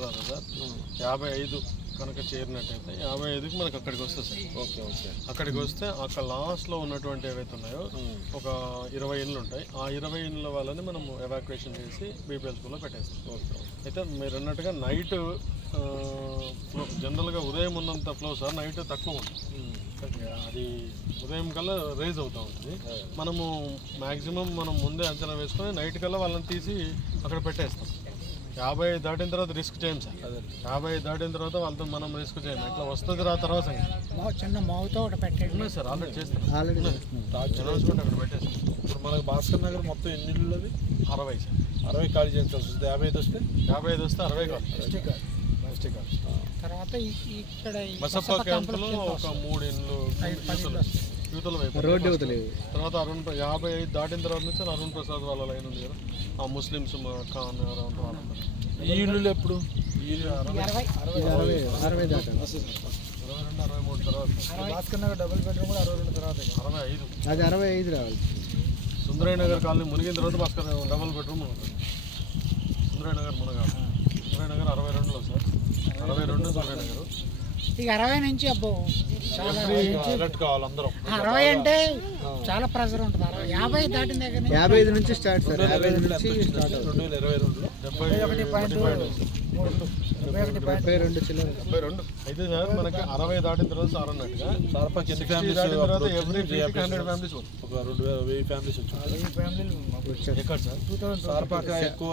తర్వాత సార్ 55 కనుక చేరినట్టయితే 55కి మనకు అక్కడికి వస్తుంది సార్. Okay okay. అక్కడికి వస్తే అక్కడ లాస్ట్లో ఉన్నటువంటి ఏవైతే ఉన్నాయో ఒక 20 ఇండ్లు ఉంటాయి. ఆ 20 ఇండ్ల వాళ్ళని మనం ఎవాక్యుయేషన్ చేసి బీపీఎల్ స్కూల్లో పెట్టేస్తాం. ఓకే. అయితే మీరు అన్నట్టుగా నైట్ ఫ్లో జనరల్గా ఉదయం ఉన్నంత ఫ్లో సార్ నైట్ తక్కువ ఉంటుంది. అది ఉదయం కల్లా రేజ్ అవుతూ ఉంటుంది. మనము మ్యాక్సిమం మనం ముందే అంచనా వేసుకొని నైట్ కల్లా వాళ్ళని తీసి అక్కడ పెట్టేస్తాం. 50 దాటిన తర్వాత రిస్క్ చేయం సార్. 50 దాటిన తర్వాత వాళ్ళతో మనం రిస్క్ చేయం. ఇట్లా వస్తుంది తర్వాత చిన్న మావుతో పెట్టండి సార్. ఆల్రెడీ చేస్తాం, అనౌన్స్మెంట్ అక్కడ పెట్టేస్తాం. ఇప్పుడు మనకు భాస్కర్ నగర్ మొత్తం ఎన్ని ఇళ్ళు అది? 60 సార్. 60 ఖాళీ చేయాల్సి వస్తుంది. 55 వస్తే 55 వస్తే 60 కాదు. తర్వాత ఇక్కడ బసప్ప క్యాంపులో ఒక 3 ఇండ్లు యువతల వైపు రోడ్డు తర్వాత 55 దాటిన తర్వాత నుంచి అరుణ్ ప్రసాద్ వాళ్ళ లైన్ ఉంది కదా, ఆ ముస్లిమ్స్ ఖాన్ ఈ ఇల్లు ఎప్పుడు? 22, 63 తర్వాత భాస్కర్ నగర్ డబుల్ బెడ్రూమ్ కూడా 62 తర్వాత 65. అది 65 రావాలి. సుందరయ్య నగర్ కాలనీ మునిగిన తర్వాత భాస్కర్ డబుల్ బెడ్రూమ్ ఉంటుంది. సుందరయ్య నగర్ మునగాలి. సుందరయ్య నగర్ 62లో సార్. 62 సుందరయ్య నగర్. ఇక 60 నుంచి అబ్బో చాలా అలర్ట్ కావాలి అందరం. 60 అంటే చాలా ప్రెషర్ ఉంటుంది. 50 దాటిన దగ్గర 55 నుంచి స్టార్ట్ సార్. 55 నుంచి 2022లో 72 చిల్లర. 72 అయితే సార్ మనకి 60 దాటిన తర్వాత సార్ అన్నట్టుగా సార్పాకి ఎన్ని 60 ఫ్యామిలీస్ దాటిన తర్వాత ఎవ్రీ 100 ఫ్యామిలీస్ ఒక 2000 ఫ్యామిలీస్ వచ్చాయి. ఎక్కడ సార్? సార్పాక ఎక్కువ